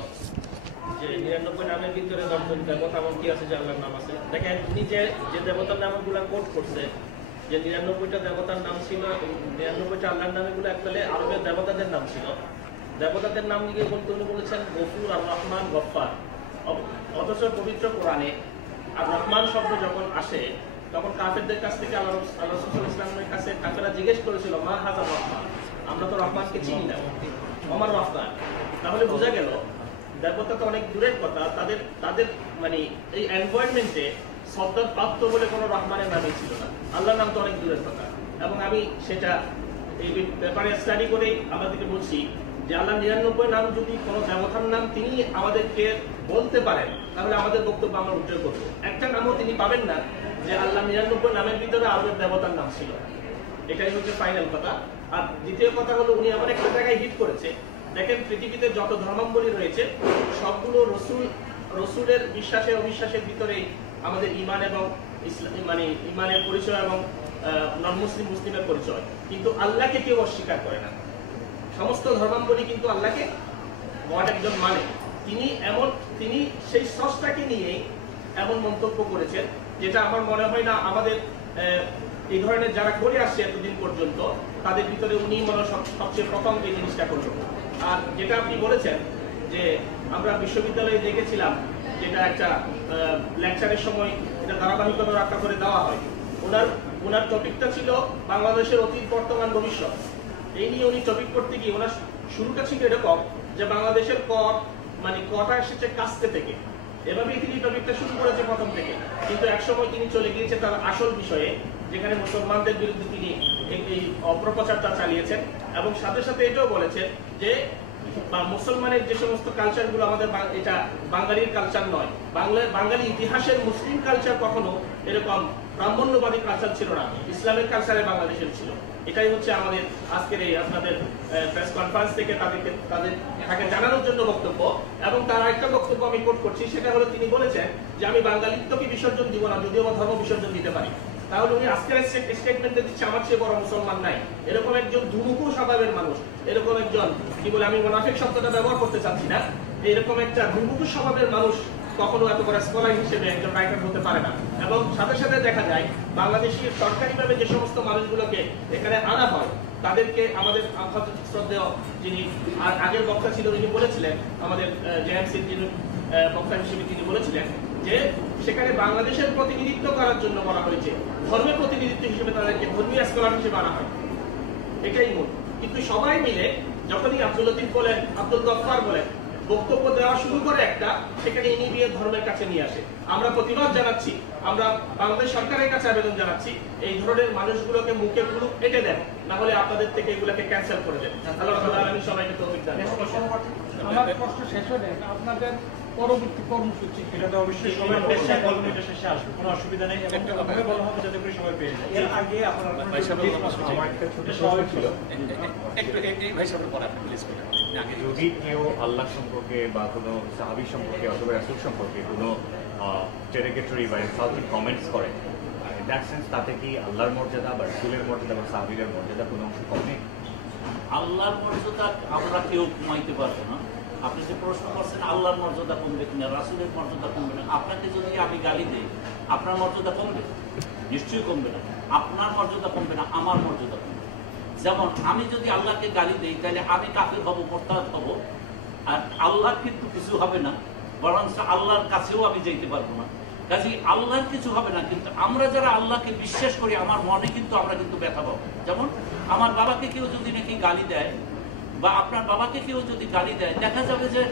যে 99 নামের ভিতরে 10 জন দেবতা এমন কি আছে যে আল্লাহর নাম আছে। দেখেন, উনি যে দেবতার নামগুলো কোট করছে, যে 99টা দেবতার নাম ছিল, 99টা আল্লাহর নামগুলো একবারে আরবের দেবতাদের নাম ছিল। দেবতাদের নাম নিয়ে বলতে উনি বলেছেন গফুর, আর রহমান, গফফার। অথচ পবিত্র কোরআনে আর রহমান শব্দ যখন আসে, তখন কাফেরদের কাছ থেকে আল্লাহ রাসূল ইসলামের কাছে কাফেররা জিজ্ঞেস করেছিল, মা হাযা রহমান, আমরা তো রহমানকে চিনি না, আমার রহমান। তাহলে বোঝা গেল দেবতা তো অনেক দূরের কথা, তাদের মানে এই এনভায়রনমেন্টে শ্রদ্ধার প্রাপ্ত বলে কোনো রহমানের নামই ছিল না। আল্লাহর নাম তো অনেক দূরের কথা। এবং আমি সেটা এই ব্যাপারে স্টাডি করেই আমাদেরকে বলছি যে আল্লাহ 99 নাম যদি কোনো দেবতার নাম তিনি আমাদেরকে বলতে পারেন, তাহলে আমাদের বক্তব্য আমরা উল্লেখ করবো। একটা নামও তিনি পাবেন না যে আল্লাহ 99 নামের ভিতরে আমাদের দেবতার নাম ছিল। এটাই হচ্ছে ফাইনাল কথা। আর দ্বিতীয় কথা হলো, উনি আমার একটা জায়গায় হিট করেছে, দেখেন পৃথিবীতে যত ধর্মাবলী রয়েছে সবগুলো রসুলের বিশ্বাসে অবিশ্বাসের ভিতরেই আমাদের ইমান এবং মানে ইমানের পরিচয় এবং নন মুসলিম মুসলিমের পরিচয়, কিন্তু আল্লাহকে কেউ অস্বীকার করে না। সমস্ত ধর্মাবলী কিন্তু আল্লাহকে গড একজন মানে, তিনি সেই স্রষ্টাকে নিয়েই এমন মন্তব্য করেছেন যেটা আমার মনে হয় না আমাদের এই ধরনের যারা করে আসছে এতদিন পর্যন্ত তাদের ভিতরে উনি মনে সবচেয়ে প্রথম এই জিনিসটা করলো। আর যেটা আপনি বলেছেন যে আমরা বিশ্ববিদ্যালয়ে দেখেছিলাম, যেটা একটা লেকচারের সময় এটা ধারাবাহিকতা রক্ষা করে দেওয়া হয়, ওনার টপিকটা ছিল বাংলাদেশের অতীত বর্তমান ভবিষ্যৎ। এই নিয়ে উনি টপিক করতে গিয়ে ওনার শুরুটা ছিল এরকম যে বাংলাদেশের কটা এসেছে কাস্তে থেকে, এভাবেই তিনি টপিকটা শুরু করেছে প্রথম থেকে। কিন্তু একসময় তিনি চলে গিয়েছে তার আসল বিষয়ে, যেখানে মুসলমানদের বিরুদ্ধে তিনি এই অপপ্রচারটা চালিয়েছেন এবং সাথে সাথে এটাও বলেছেন যে মুসলমানের যে সমস্ত কালচারগুলো আমাদের এটা বাঙালির কালচার নয়, বাঙালি ইতিহাসের মুসলিম কালচার কখনো এরকম ব্রাহ্মণ্যবাদী কালচার ছিল না, ইসলামের কালচারে বাংলাদেশের ছিল। এটাই হচ্ছে আমাদের আজকের এই আপনাদের প্রেস কনফারেন্স থেকে তাকে জানানোর জন্য বক্তব্য। এবং তার একটা বক্তব্য আমি কোট করছি, সেটা হলো তিনি বলেছেন যে আমি বাঙালিত্বকে বিসর্জন দিব না, যদিও বা ধর্ম বিসর্জন দিতে পারি। তাহলে উনি আজকের স্টেটমেন্টে দিচ্ছে আমার চেয়ে বড় মুসলমান নাই। এরকম একজন ধুমুকু স্বভাবের মানুষ, এরকম একজন কি বলে, আমি মুনাফিক শব্দটা ব্যবহার করতে চাচ্ছি না, এরকম একটা ধুমুকু স্বভাবের মানুষ কখনো এত বড় স্কলার হিসেবে একজন রাইটার হতে পারে না। এবং সাথে সাথে দেখা যায় বাংলাদেশের সরকারিভাবে যে সমস্ত মানুষগুলোকে এখানে আনা হয় তাদেরকে আমাদের শ্রদ্ধেয় যিনি আগের বক্তা ছিল তিনি বলেছিলেন, আমাদের জেএমসির যিনি বক্তা হিসেবে তিনি বলেছিলেন যে সেখানে বাংলাদেশের প্রতিনিধিত্ব করার জন্য বলা হয়েছে, ধর্মের প্রতিনিধিত্ব হিসেবে তাদেরকে ধর্মীয় স্কলার হিসেবে আনা হয়, এটাই মূল। কিন্তু সবাই মিলে যখনই আব্দুল লতিফ বলেন, আব্দুল গফফার বলেন, বক্তব্য দেওয়া শুরু করে একটা, সেখানে ইনি বিয়ে ধর্মের কাছে নিয়ে আসে। আমরা প্রতিবাদ জানাচ্ছি, আমরা বাংলাদেশ সরকারের কাছে আবেদন জানাচ্ছি এই ধরনের মানুষগুলোকে মুখে পুরো এঁটে দেন, না হলে আপনাদের থেকে এগুলোকে ক্যান্সেল করে দেন। আল্লাহ রাব্বুল আলামিন সবাইকে তৌফিক দান করুন। আমার প্রশ্ন শেষ হলে আপনাদের পরবর্তী কর্মসূচি এটা তো অবশ্যই সবাই কর্মসূচি শেষে আসবে, কোনো অসুবিধা নেই। একটা কথা বলা হবে যাতে করে সবাই পেয়ে যায়। এর আগে আপনারা আমার একটা ছোট সবাই ছিল একটু এই ভাই সাহেব পড়া প্লিজ করে যদি কেউ আল্লাহ সম্পর্কে বা কোনো সাহাবী সম্পর্কে অথবা রাসূল সম্পর্কে কোনো ডেরিগেটরি বা ইনসাল্টিং কমেন্টস করে, ইন দ্যাট সেন্স তাতে কি আল্লাহর মর্যাদা বা রাসূলের মর্যাদা বা সাহাবীদের মর্যাদা কোনো অংশ কমে? আল্লাহর মর্যাদা আমরা কেউ কমাইতে পারবো না। আপনি যে প্রশ্ন করছেন আল্লাহর মর্যাদা কমবে কিনা, রাসূলের মর্যাদা কমবে না, আপনাকে যদি আমি গালি দিই আপনার মর্যাদা কমবে? নিশ্চয়ই কমবে না। আপনার মর্যাদা কমবে না, আমার মর্যাদা কমবে। যেমন আমি যদি আল্লাহকে গালি দিই তাহলে আমি কাফির হব, মুরতাদ হব, আর আল্লাহ কিন্তু কিছু হবে না, বরং আল্লাহর কাছেও আমি যেতে পারবো না। কাজে আল্লাহর কিছু হবে না, কিন্তু আমরা যারা আল্লাহকে বিশ্বাস করি আমার মনে কিন্তু আমরা কিন্তু ব্যথা পাবো। যেমন আমার বাবাকে কেউ যদি নাকি গালি দেয় বা আপনার বাবাকে কেউ যদি গালি দেয়, দেখা যাবে যে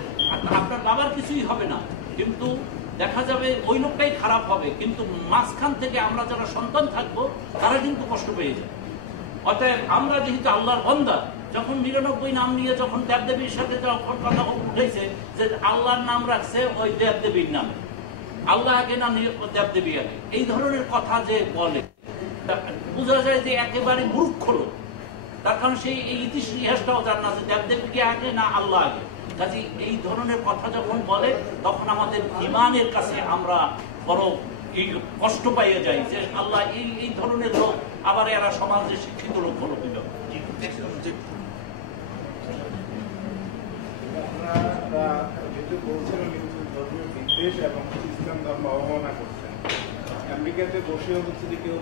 আপনার বাবার কিছুই হবে না, কিন্তু দেখা যাবে ওই লোকটাই খারাপ হবে, কিন্তু মাঝখান থেকে আমরা যারা সন্তান থাকবো তারা কিন্তু কষ্ট পেয়ে যায়। অতএব আমরা যেহেতু আল্লাহর বান্দা, যখন 99 নাম নিয়ে যখন দেবদেবীর সাথে যখন কথা উঠেছে যে আল্লাহর নাম রাখছে ওই দেবদেবীর নামে, আল্লাহ আগে না দেবদেবী আগে, এই ধরনের কথা যে বলে বোঝা যায় যে একেবারে মূর্খ লোক। তার কারণ সেই এই ইতিহাসটাও জান না যে দেবদেবীকে আগে না আল্লাহ আগে। কাজে এই ধরনের কথা যখন বলে তখন আমাদের ইমানের কাছে আমরা বড় কষ্ট পাইয়ে যাই যে আল্লাহ এই ধরনের লোক, আবার এরা সমাজে শিক্ষিত লোক হলো কিনা। যেহেতু বলছিলেন কিন্তু ধর্মীয় বিদ্বেষ এবং ইসলাম ধর্ম অবমাননা করছেন, আমেরিকাতে বসেও হচ্ছে যে কেউ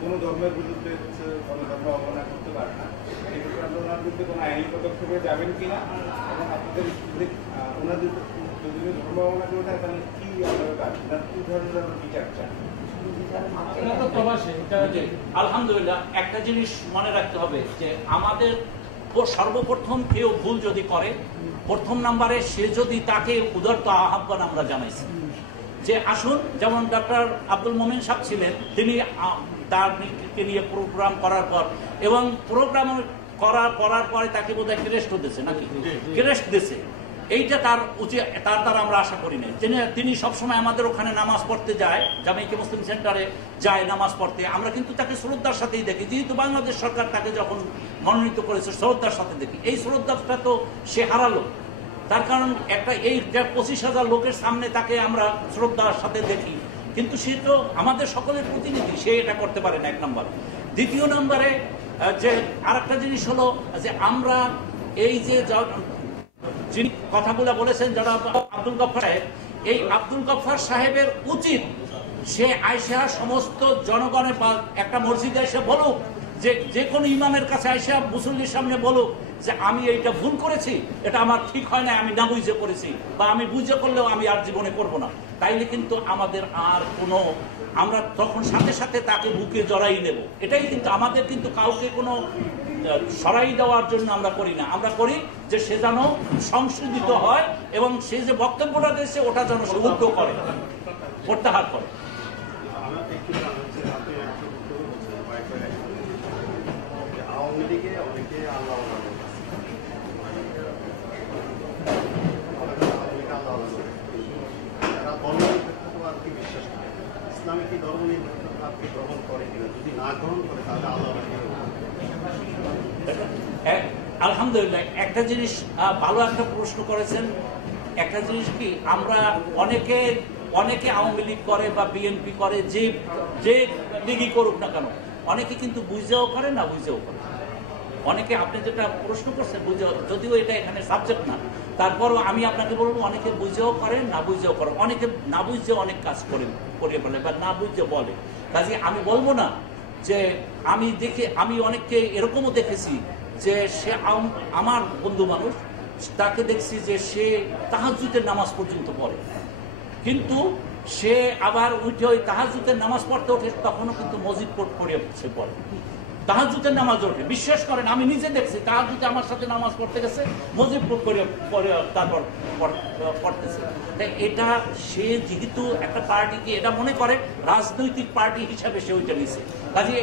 কোনো ধর্মের বিরুদ্ধে হচ্ছে কোনো ধর্ম অবমাননা করতে পারে না, সেক্ষেত্রে আপনারা ওনার বিরুদ্ধে কোনো আইনি পদক্ষেপে যাবেন কিনা, এবং আপনাদের ওনাদের যদি ধর্ম অবমাননা করে থাকে তাহলে কি আপনারা কাজ, কি ধরনের বিচার চান? আলহামদুলিল্লাহ, একটা জিনিস মনে রাখতে হবে যে আমাদের সর্বপ্রথম কেউ ভুল যদি করে, প্রথম নাম্বারে সে যদি তাকে উদারত আহ্বান আমরা জানাইছি যে আসুন, যেমন ডক্টর আব্দুল মোমিন সাহেব ছিলেন, তিনি তার নিয়ে প্রোগ্রাম করার পর এবং প্রোগ্রাম করার পরে তাকে বোধহয় ক্রেস্ট দিয়েছে নাকি, ক্রেস্ট দিয়েছে, এইটা তার উচিত, তার দ্বারা আমরা আশা করি না। তিনি সবসময় আমাদের ওখানে নামাজ পড়তে যায়, জামাইকে মুসলিম সেন্টারে যায় নামাজ পড়তে, আমরা কিন্তু তাকে শ্রদ্ধার সাথেই দেখি, যেহেতু বাংলাদেশ সরকার তাকে যখন মনোনীত করেছে শ্রদ্ধার সাথে দেখি। এই শ্রদ্ধাটা তো সে হারালো, তার কারণ একটা এই 25,000 লোকের সামনে তাকে আমরা শ্রদ্ধার সাথে দেখি, কিন্তু সে তো আমাদের সকলের প্রতিনিধি, সে এটা করতে পারে না, এক নম্বর। দ্বিতীয় নম্বরে যে আরেকটা জিনিস হলো যে আমরা এই যে যিনি কথাগুলো বলেছেন যারা আব্দুল গফফার সাহেব, এই আব্দুল গফফার সাহেবের উচিত সে আয়সা সমস্ত জনগণের একটা মসজিদে এসে বলুক, যে কোনো ইমামের কাছে আয়সা মুসল্লির সামনে বলুক যে আমি এইটা ভুল করেছি, এটা আমার ঠিক হয় না, আমি না বুঝে করেছি, বা আমি বুঝে করলেও আমি আর জীবনে করব না। তাইলে কিন্তু আমাদের আর কোনো, আমরা তখন সাথে সাথে তাকে বুকে জড়াই নেব। এটাই কিন্তু আমাদের, কিন্তু কাউকে কোনো সরাই দেওয়ার জন্য আমরা করি না, আমরা করি যে সে যেন সংশোধিত হয় এবং সে যে বক্তব্যটা দিয়েছে ওটা যেন সে উদ্যোগ করে, প্রত্যাহার করে। আওয়ামী লীগে অনেকে আল্লাহ তারা ধর্মনিরপেক্ষতাবাদকে বিশ্বাস করে, ইসলামিক ধর্মনিরপেক্ষতাবাদকে গ্রহণ করে কিনা, যদি না গ্রহণ করে তাহলে আল্লাহ। আলহামদুলিল্লাহ, একটা জিনিস ভালো একটা প্রশ্ন করেছেন। একটা জিনিস কি, আমরা অনেকে আওয়ামী লীগ করে বা বিএনপি করে, যে লীগই করুক না কেন, অনেকে কিন্তু বুঝেও করে না বুঝেও করে। অনেকে, আপনি যেটা প্রশ্ন করছেন বুঝেও, যদিও এটা এখানে সাবজেক্ট না, তারপরও আমি আপনাকে বলবো অনেকে বুঝেও করে না বুঝেও করে, অনেকে না বুঝে অনেক কাজ করে ফেলে বা না বুঝে বলে। কাজে আমি বলবো না যে আমি অনেককে এরকমও দেখেছি যে সে আমার বন্ধু মানুষ, তাকে দেখছি যে সে তাহাজ্জুদের নামাজ পর্যন্ত পড়ে, কিন্তু সে আবার উঠে ওই তাহাজ্জুদের নামাজ পড়তে ওঠে তখনও কিন্তু মসজিদ পড়ে সে পড়ে, তাহাজ্জুদের নামাজ ওঠে। বিশ্বাস করেন, আমি নিজে দেখছি তাহাজ্জুদে আমার সাথে নামাজ পড়তে গেছে, মসজিদ পড়ে তারপর পড়তেছে। তাই এটা সে যেহেতু একটা পার্টিকে এটা মনে করে রাজনৈতিক পার্টি হিসাবে সে ওইটা নিছে, কাজে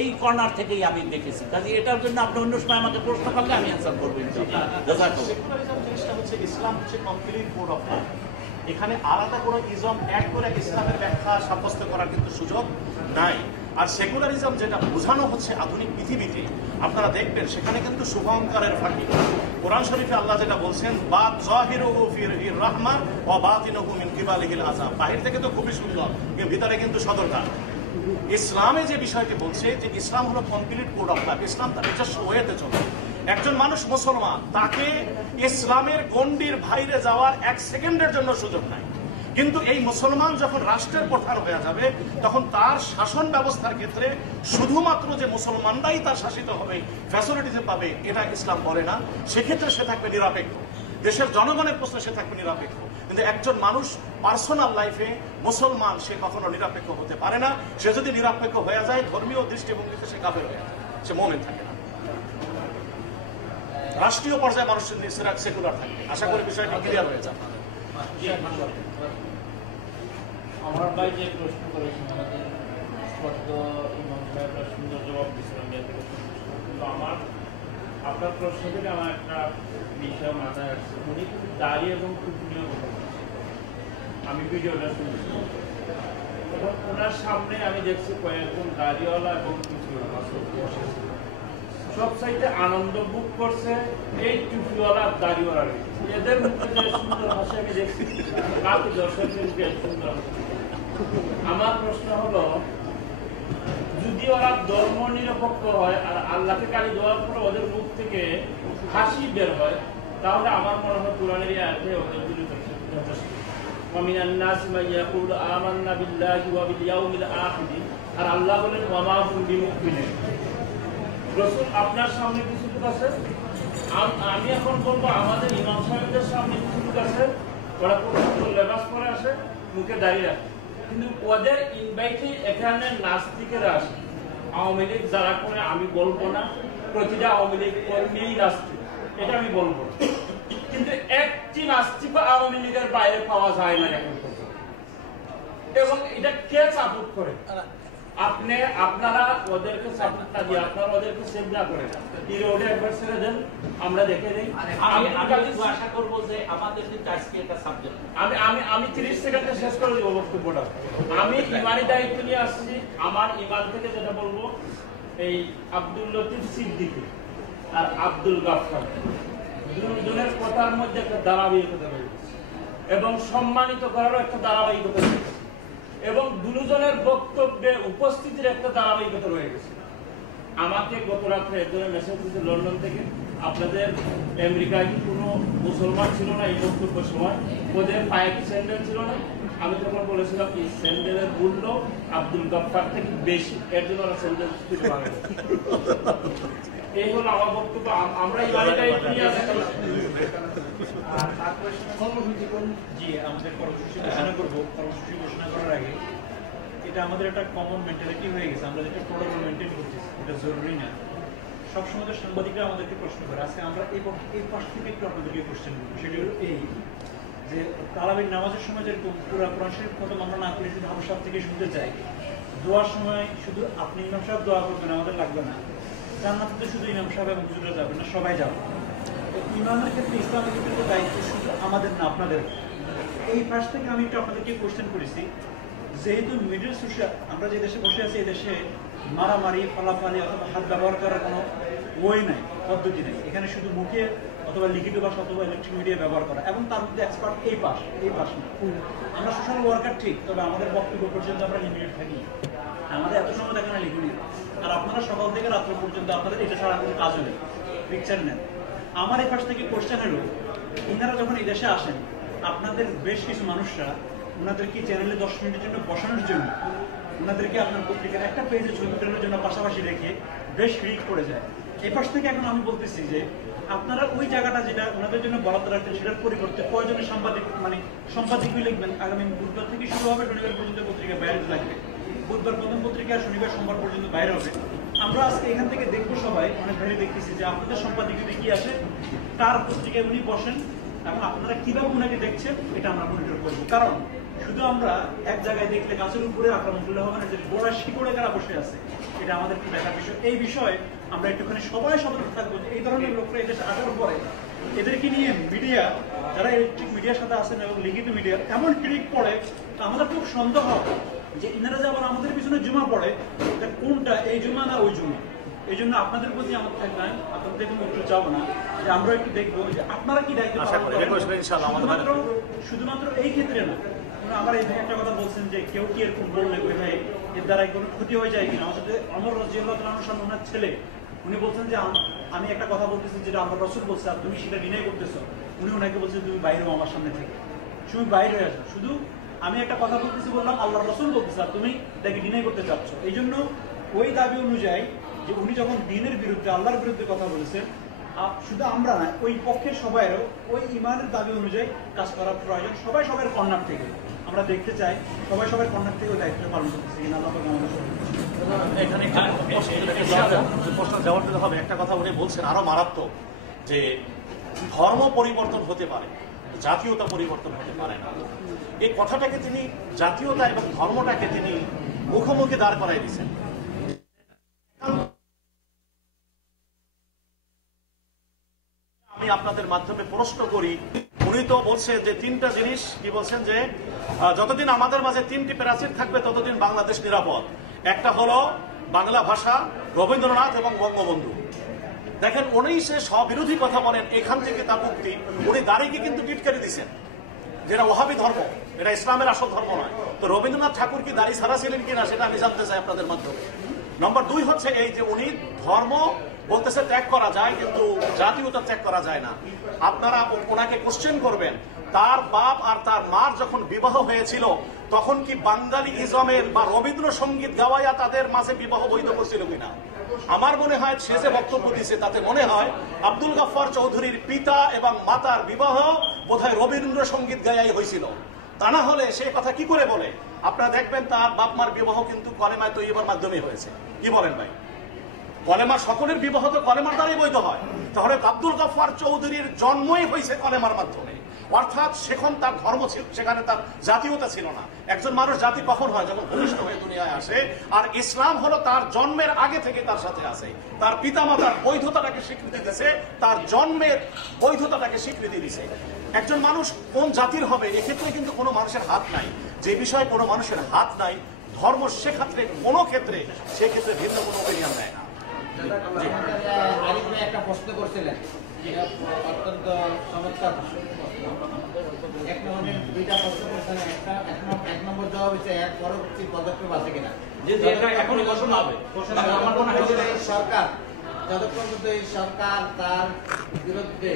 এই কর্নার থেকেই আমি দেখেছি। কাজে এটার জন্য আপনি অন্য সময় আমাকে প্রশ্ন করলে আমি অ্যান্সার করবো। ইসলাম হচ্ছে কমপ্লিট কোড অফ ল, এখানে আলাদা কোনো ইজম অ্যাড করে ইসলামের ব্যাখ্যা সাব্যস্ত করার কিন্তু সুযোগ নাই। আর সেকুলারিজম যেটা বোঝানো হচ্ছে আধুনিক পৃথিবীতে, আপনারা দেখবেন সেখানে কিন্তু শুভঙ্করের ফাঁকি। কোরআন শরীফে আল্লাহ যেটা বলছেন, বাত যাহিরুহু ফির রাহমা ওয়া বাতিনুহু মিন কিবালিহিল আযাব, বাহির থেকে তো খুবই সুন্দর, কিন্তু ভিতরে কিন্তু সদরকার। ইসলামে যে বিষয়টি বলছে যে ইসলাম হলো কমপ্লিট কোড অফ লাইফ, ইসলাম তার নিজস্ব ওয়েতে চলে। একজন মানুষ মুসলমান, তাকে ইসলামের গণ্ডির বাইরে যাওয়ার 1 সেকেন্ডের জন্য সুযোগ নাই। কিন্তু এই মুসলমান যখন রাষ্ট্রের প্রধান হয়ে যাবে, তখন তার শাসন ব্যবস্থার ক্ষেত্রে শুধুমাত্র যে মুসলমানরাই তার শাসিত হবে, ফ্যাসিলিটিস পাবে, এটা ইসলাম বলে না। সেক্ষেত্রে সে থাকবে নিরপেক্ষ, দেশের জনগণের প্রশ্নে সে থাকবে নিরপেক্ষ। কিন্তু একজন মানুষ পার্সোনাল লাইফে মুসলমান, সে কখনো নিরপেক্ষ হতে পারে না। সে যদি নিরপেক্ষ হয়ে যায়, ধর্মীয় দৃষ্টিভঙ্গিতে সে কাফের হয়ে যায়, সে মুমিন থাকে না। রাষ্ট্রীয় পর্যায়ে মানুষ সেকুলার থাকবে। আশা করি বিষয়টি ক্লিয়ার হয়ে যাবে। আমার ভাই যে প্রশ্ন করেছেন, আমাদের স্পষ্ট ইমাম সাহেবরা সুন্দর জবাব দিয়েছিলাম, কিন্তু আপনার প্রশ্ন থেকে আমার একটা বিষয় মাথায় আসছে। উনি কিন্তু দাড়ি এবং টুপি নিয়েও কথা বলছেন, আমি ভিডিওটা শুনছি। এবং ওনার সামনে আমি দেখছি কয়েকজন দাড়িওয়ালা এবং টুপিওয়ালা সব সাইডে আনন্দ বুক করছে এই টুপিওয়ালা দাড়িওয়ালা। এদের মধ্যে যে সুন্দর ভাষা আমি দেখছি, বাকি দর্শকদেরকে সুন্দর। আমার প্রশ্ন হলো, যদি ওরা ধর্ম নিরপেক্ষ হয় আর আল্লাহকে গালি দেওয়ার পর ওদের মুখ থেকে হাসি বের হয়, তাহলে আমার মনে হয় কোরআনের আয়াতে ওদের বিরুদ্ধে যথেষ্ট। ওয়ামিনান নাসি মান ইয়াকুলু আমান্না বিল্লাহি ওয়া বিল ইয়াউমিল আখির, আর আল্লাহ বলেন ওয়া মা হুম বিমুমিনিন। রাসূল আপনার সামনে কিছু লোক আছে, আমি এখন বলবো আমাদের ইমাম সাহেবদের সামনে কিছু লোক আছে, ওরা খুব সুন্দর লেবাস পরে আসে, মুখে দাঁড়িয়ে রাখে, কিন্তু ওদের ইনভাইটে এখানে নাস্তিকেরা আসে। আওয়ামী লীগ যারা করে আমি বলবো না, প্রতিটা আওয়ামী লীগ কর্মীই নাস্তিক, এটা আমি বলবো, কিন্তু একটি নাস্তিক আওয়ামী লীগের বাইরে পাওয়া যায় না এখন। এবং এটা কে সাপোর্ট করে? আপনারা ওদেরকে সাপোর্ট না দিয়ে আপনারা ওদেরকে সেভ না করেন, এই রোডে একবার ছেড়ে দেন, আমরা দেখে নেই। আমি আশা করবো যে আমাদের কিন্তু আজকে এটা সাবজেক্ট। আমি 30 সেকেন্ডে শেষ করে দেবো বক্তব্যটা। আমি ইমানি দায়িত্ব নিয়ে আসছি। আমার ইমান থেকে যেটা বলবো, এই আব্দুল লতিফ সিদ্দিকী আর আব্দুল গাফফার দুজনের কথার মধ্যে একটা ধারাবাহিকতা রয়েছে এবং সম্মানিত করারও একটা ধারাবাহিকতা রয়েছে এবং দুজনের বক্তব্যে উপস্থিতির একটা ধারাবাহিকতা রয়ে গেছে। আমাকে গত রাত্রে একজনের মেসেজ দিয়েছে লন্ডন থেকে, আপনাদের আমেরিকায় কি কোনো মুসলমান ছিল না এই বক্তব্যের সময়, ওদের পায়ে কি স্যান্ডেল ছিল না? আমি তখন বলেছিলাম এই স্যান্ডেলের মূল্য আব্দুল গাফফার থেকে বেশি, এর জন্য ওরা স্যান্ডেল খুঁজে পাবে। এই হলো আমার বক্তব্য। আমরা এই বাড়িটাই নিয়ে আসছি। জি, আমাদের কর্মসূচি ঘোষণা করবো। কর্মসূচি ঘোষণা করার আগে এটা আমাদের একটা কমন মেন্টালিটি হয়ে গেছে, আমরা যেটা প্রোটোকল মেনটেন করতেছি, এটা জরুরি না। সবসময় তো সাংবাদিকরা আমাদেরকে প্রশ্ন করে, আজকে আমরা এই পাশ থেকে একটু আপনাদেরকে কোশ্চেন করবো। সেটা হলো এই যে তারাবির নামাজের সময় যেরকম পুরা কোরআন শরীফ খতম আমরা না করে শুধু আমার সাহেব থেকে শুনতে চাই, দোয়ার সময় শুধু আপনি ইমাম সাহেব দোয়া করবেন, আমাদের লাগবে না। জান্নাতে শুধু ইমাম সাহেব এবং হুজুররা যাবেন না, সবাই যাবে। তো ইমানের ক্ষেত্রে ইসলামের ক্ষেত্রে দায়িত্ব শুধু আমাদের না, আপনাদের। এই পাশ থেকে আমি একটু আপনাদেরকে কোশ্চেন করেছি, যেহেতু মিডল সোশিয়াল, আমরা যে দেশে বসে আছি এই দেশে মারামারি, ফালাফালি অথবা হাত ব্যবহার করার কোনো ওয়ে নাই, পদ্ধতি নেই। এখানে শুধু মুখে অথবা লিখিত ভাষা অথবা ইলেকট্রিক মিডিয়া ব্যবহার করা, এবং তার মধ্যে এক্সপার্ট এই পাশ না। আমরা সোশ্যাল ওয়ার্কার ঠিক, তবে আমাদের বক্তব্য পর্যন্ত আমরা লিমিটেড থাকি। আমাদের এত সময় দেখে না লিখুনি, আর আপনারা সকাল থেকে রাত্র পর্যন্ত আপনাদের এটা ছাড়া কোনো কাজও নেই, পিকচার নেন। আমার এই পাশ থেকে কোশ্চেন হলো, ইনারা যখন এই দেশে আসেন, আপনাদের বেশ কিছু মানুষরা ওনাদেরকে চ্যানেলে 10 মিনিটের জন্য বসানোর জন্য ওনাদেরকে আপনার পত্রিকার একটা পেজে ছবি তোলার জন্য পাশাপাশি রেখে বেশ হিট করে যায়। এই পাশ থেকে এখন আমি বলতেছি যে আপনারা ওই জায়গাটা যেটা ওনাদের জন্য বরাদ্দ রাখতেন, সেটার পরিবর্তে কয়জনের সম্পাদকীয় লিখবেন। আগামী বুধবার থেকে শুরু হবে, শনিবার পর্যন্ত পত্রিকা বাইরে লাগবে। বুধবার প্রথম পত্রিকা, শনিবার সোমবার পর্যন্ত বাইরে হবে। আমরা আজকে এখান থেকে দেখবো, সবাই অনেক ভাবে দেখতেছি যে আপনাদের সম্পাদকীয়তে কি আসে, কার পত্রিকায় উনি বসেন এবং আপনারা কিভাবে ওনাকে দেখছেন, এটা আমরা মনিটর করবো। কারণ শুধু আমরা এক জায়গায় দেখলে গাছের উপরে আক্রমণ করলে হবে না, যে গোড়া শিকড়ে কারা বসে আছে, এটা আমাদের কি দেখার বিষয়। এই বিষয়ে আমরা একটুখানি সবাই সতর্ক থাকবো যে এই ধরনের লোকরা এদেশে আসার পরে এদেরকে নিয়ে মিডিয়া, যারা ইলেকট্রিক মিডিয়ার সাথে আসেন এবং লিখিত মিডিয়া এমন ক্লিক পড়ে, আমাদের খুব সন্দেহ হবে যে ইনারা যে আবার আমাদের পিছনে জুমা পড়ে, কোনটা এই জুমা না ওই জুমা। এই জন্য আপনাদের প্রতি আমার থাকবে, আপনাদের কোনো উত্তর চাবো না, যে আমরা একটু দেখবো যে আপনারা কি দায়িত্ব শুধুমাত্র এই ক্ষেত্রে না। আমার এই ভাই একটা কথা বলছেন যে কেউ কি এরকম বললে ওই ভাই এর দ্বারা কোনো ক্ষতি হয়ে যায় কিনা। আমার সাথে অমর রাদিয়াল্লাহু তাআলা আনহু ওনার ছেলে, উনি বলছেন যে আমি একটা কথা বলতেছি যেটা আমার রাসূল বলছে, আর তুমি সেটা ডিনাই করতেছো। উনি ওনাকে বলছেন তুমি বাইরে হও আমার সামনে থেকে, তুমি বাইরে হয়ে আসো। শুধু আমি একটা কথা বলতেছি, বললাম আল্লাহর রাসূল বলতেছে, আর তুমি এটাকে ডিনাই করতে চাচ্ছ। এই জন্য ওই দাবি অনুযায়ী যে উনি যখন দ্বীনের বিরুদ্ধে, আল্লাহর বিরুদ্ধে কথা বলেছেন, শুধু আমরা না, ওই পক্ষের সবাইরও ওই ইমানের দাবি অনুযায়ী কাজ করার প্রয়োজন। সবাই সবার কর্নার থেকে আমরা দেখতে চাই, সবাই সবার কর্নার থেকে ওই দায়িত্ব পালন করতেছে কিনা। আল্লাহ আমাদের এখানে প্রশ্ন জবাব দিতে হবে। একটা কথা উনি বলছেন আরো মারাত্মক, যে ধর্ম পরিবর্তন হতে পারে, জাতীয়তা পরিবর্তন হতে পারে না। এই কথাটাকে তিনি, জাতীয়তা এবং ধর্মটাকে তিনি মুখোমুখি দাঁড় করাই দিচ্ছেন। আমি আপনাদের মাধ্যমে প্রশ্ন করি, উনি তো বলছেন যে 3টা জিনিস, কি বলছেন যে যতদিন আমাদের মাঝে 3টি প্রাচীর থাকবে ততদিন বাংলাদেশ নিরাপদ। একটা হলো বাংলা ভাষা, রবীন্দ্রনাথ এবং বঙ্গবন্ধু। দেখেন উনি সে স্ববিরোধী কথা বলেন, এখান থেকে তার মুক্তি। উনি দাড়িকে কিন্তু টিটকারি দিচ্ছেন, যেটা ওহাবি ধর্ম, এটা ইসলামের আসল ধর্ম নয়। তো রবীন্দ্রনাথ ঠাকুর কি দাড়ি ছাড়া ছিলেন কিনা সেটা আমি জানতে চাই আপনাদের মাধ্যমে। নম্বর 2 হচ্ছে এই যে উনি ধর্ম বলতেছে ত্যাগ করা যায়, কিন্তু জাতীয়তা ত্যাগ করা যায় না। আপনারা ওনাকে কোশ্চেন করবেন, তার বাপ আর তার মার যখন বিবাহ হয়েছিল তখন কি বাঙালি ইজমের বা রবীন্দ্রসঙ্গীত গাওয়াইয়া তাদের মাঝে বিবাহ বৈধ করছিল কিনা? আমার মনে হয় সে যে বক্তব্য দিয়েছে তাতে মনে হয় আব্দুল গাফফার চৌধুরীর পিতা এবং মাতার বিবাহ বোধহয় রবীন্দ্রসঙ্গীত গায়াই হয়েছিল। তা না হলে সে কথা কি করে বলে? আপনারা দেখবেন তার বাপ মার বিবাহ কিন্তু কলেমায় তৈয়বার মাধ্যমে হয়েছে। কি বলেন ভাই? কলেমার সকলের বিবাহ তো কলেমার দ্বারাই বৈধ হয়। তাহলে আব্দুল গাফফার চৌধুরীর জন্মই হয়েছে কলেমার মাধ্যমে। অর্থাৎ সেখানে তার ধর্ম ছিল, সেখানে তার জাতীয়তা ছিল না। একজন মানুষ জাতি কখন হয়? যখন ভূমিষ্ঠ হয়ে দুনিয়ায় আসে। আর ইসলাম হলো তার জন্মের আগে থেকে তার সাথে আছে। তার পিতামাতার বৈধতাটাকে স্বীকৃতি দিছে, তার জন্মের বৈধতাটাকে স্বীকৃতি দিছে। একজন মানুষ কোন জাতির হবে এক্ষেত্রে কিন্তু কোনো মানুষের হাত নাই। যে বিষয়ে কোনো মানুষের হাত নাই, ধর্ম সেক্ষেত্রে কোনো ক্ষেত্রে সেক্ষেত্রে ভিন্ন কোনো অপিনিয়ন দেয় না। একটা প্রশ্ন করছিলেন, যেটা অত্যন্ত চমৎকার। এক নম্বর দুইটা প্রশ্ন করছেন, এক নম্বর জবাব হচ্ছে এক পরবর্তী পদক্ষেপ আছে কিনা। এখনই ঘোষণা হবে। সরকার যতক্ষণ পর্যন্ত এই সরকার তার বিরুদ্ধে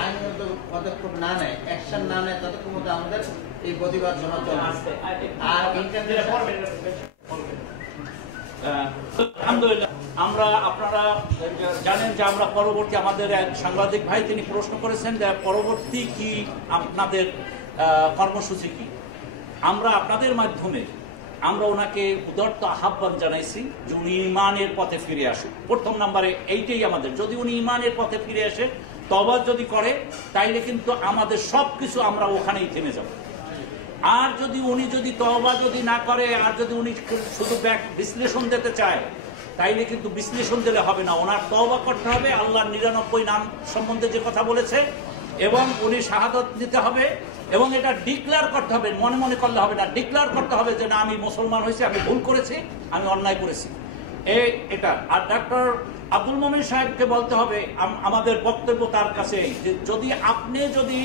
আইনগত পদক্ষেপ না নেয়, অ্যাকশন না নেয়, ততক্ষণ পর্যন্ত আমাদের এই প্রতিবাদ সভা চলছে। আর আলহামদুলিল্লাহ, আমরা আপনারা জানেন যে আমরা পরবর্তী আমাদের এক সাংবাদিক ভাই তিনি প্রশ্ন করেছেন যে পরবর্তী কি আপনাদের কর্মসূচি কি। আমরা আপনাদের মাধ্যমে আমরা ওনাকে উদারত আহ্বান জানাইছি যে উনি ইমানের পথে ফিরে আসুন। প্রথম নম্বরে এইটাই আমাদের, যদি উনি ইমানের পথে ফিরে আসে, তওবা যদি করে, তাইলে কিন্তু আমাদের সবকিছু আমরা ওখানেই থেমে যাব। আর যদি উনি তওবা যদি না করে, আর যদি উনি শুধু বিশ্লেষণ দিতে চায়, তাইলে কিন্তু বিশ্লেষণ দিলে হবে না। ওনার তওবা করতে হবে, আল্লাহর 99 নাম সম্বন্ধে যে কথা বলেছে, এবং উনি শাহাদত দিতে হবে, এবং এটা ডিক্লেয়ার করতে হবে। মনে মনে করলে হবে না, ডিক্লেয়ার করতে হবে যে না, আমি মুসলমান হয়েছি, আমি ভুল করেছি, আমি অন্যায় করেছি। এটা আর ডক্টর আব্দুল মোমিন সাহেবকে বলতে হবে, আমাদের বক্তব্য তার কাছে যে যদি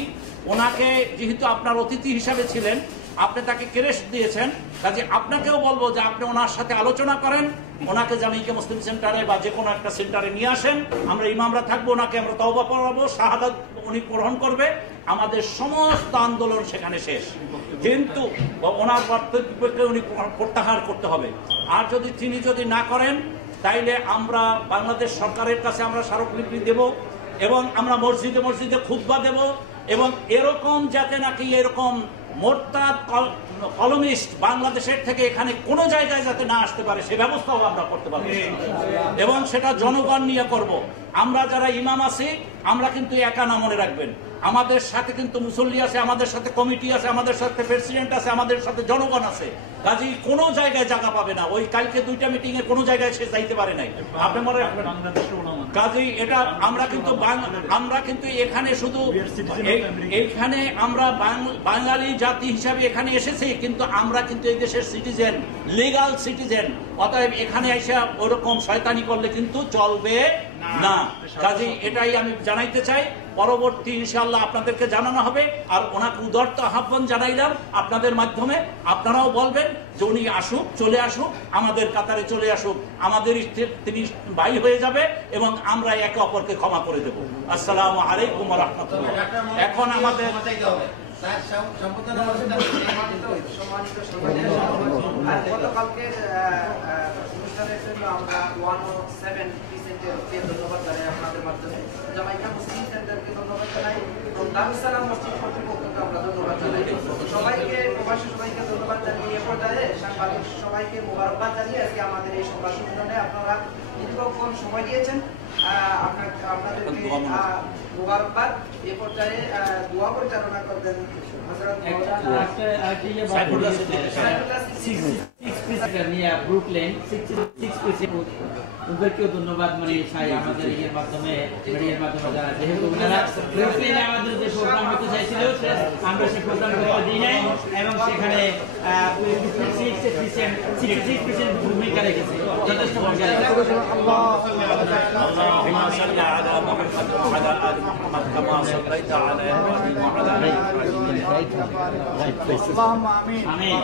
ওনাকে, যেহেতু আপনার অতিথি হিসাবে ছিলেন, আপনি তাকে ক্রেস্ট দিয়েছেন, কাজে আপনাকেও বলবো যে আপনি ওনার সাথে আলোচনা করেন, ওনাকে জামিয়া মুসলিম সেন্টারে বা যে কোনো একটা সেন্টারে নিয়ে আসেন। আমরা ইমামরা থাকবো, ওনাকে আমরা তওবা পড়াবো, শাহাদাত উনি গ্রহণ করবে, আমাদের সমস্ত আন্দোলন সেখানে শেষ। কিন্তু ওনার বক্তব্যকে উনি প্রত্যাহার করতে হবে। আর তিনি না করেন, তাইলে আমরা বাংলাদেশ সরকারের কাছে আমরা স্মারকলিপি দেব, এবং আমরা মসজিদে মসজিদে খুতবা দেব, এবং এরকম যাতে নাকি এরকম মোরতাদ কলমিস্ট বাংলাদেশের থেকে এখানে কোনো জায়গায় যাতে না আসতে পারে, সে ব্যবস্থাও আমরা করতে পারবো, এবং সেটা জনগণ নিয়ে করব। আমরা যারা ইমাম আছি, আমরা কিন্তু একা না, মনে রাখবেন, আমাদের সাথে কিন্তু মুসল্লি আছে, আমাদের সাথে কমিটি আছে, আমাদের সাথে প্রেসিডেন্ট আছে, আমাদের সাথে জনগণ আছে। কাজেই কোনো জায়গায় জায়গা পাবে না। ওই কালকে 2টা মিটিং এ কোনো জায়গায় সে যাইতে পারে নাই, আপনি মনে রাখবেন। কাজেই এটা আমরা কিন্তু এখানে শুধু এখানে আমরা বাঙালি জাতি হিসাবে এখানে এসেছি, কিন্তু আমরা কিন্তু এই দেশের সিটিজেন, লিগাল সিটিজেন। অতএব এখানে এসে ওরকম শয়তানি করলে কিন্তু চলবে না। কাজেই এটাই আমি জানাইতে চাই। পরবর্তী ইনশাআল্লাহ আপনাদেরকে জানানো হবে। আর ওনাকে উদারত আহ্বান জানাইলাম আপনাদের মাধ্যমে, আপনারাও বলবেন যে উনি আসুক, চলে আসুক, আমাদের কাতারে চলে আসুক, আমাদের তিনি ভাই হয়ে যাবে, এবং আমরা একে অপরকে ক্ষমা করে দেব। আসসালামু আলাইকুম ওয়া রাহমাতুল্লাহ। এখন আমাদের গতকালকে অনুষ্ঠানের জন্য আমরা 107% ধন্যবাদ জানাই আপনাদের মাধ্যমে, জামাইকা মুসলিম সেন্টারকে ধন্যবাদ জানাই, দারুস সালাম মসজিদ কর্তৃপক্ষকে আমরা ধন্যবাদ জানাই, সবাইকে, প্রবাসী সবাইকে ধন্যবাদ জানিয়ে এ পর্যায়ে সাংবাদিক সবাইকে মোবারকবাদ জানিয়ে আজকে আমাদের এই সংবাদ সম্মেলনে আপনারা দীর্ঘক্ষণ সময় দিয়েছেন, আপনাদেরকে মোবারকবাদ। এ পর্যায়ে দোয়া পরিচালনা করবেন ওদেরকেও ধন্যবাদ চাই আমাদের ইয়ের মাধ্যমে, মিডিয়ার মাধ্যমে, যারা যেহেতু ওনারা ব্রুকলিনে আমাদের যে প্রোগ্রাম হতে চাইছিল আমরা সেই প্রোগ্রাম করতে দিই নাই, এবং সেখানে 66% ভূমিকা রেখেছে, যথেষ্ট ভূমিকা রেখেছে। اللهم صل على محمد وعلى ال محمد كما صليت على ابراهيم وعلى ال ابراهيم. آمين.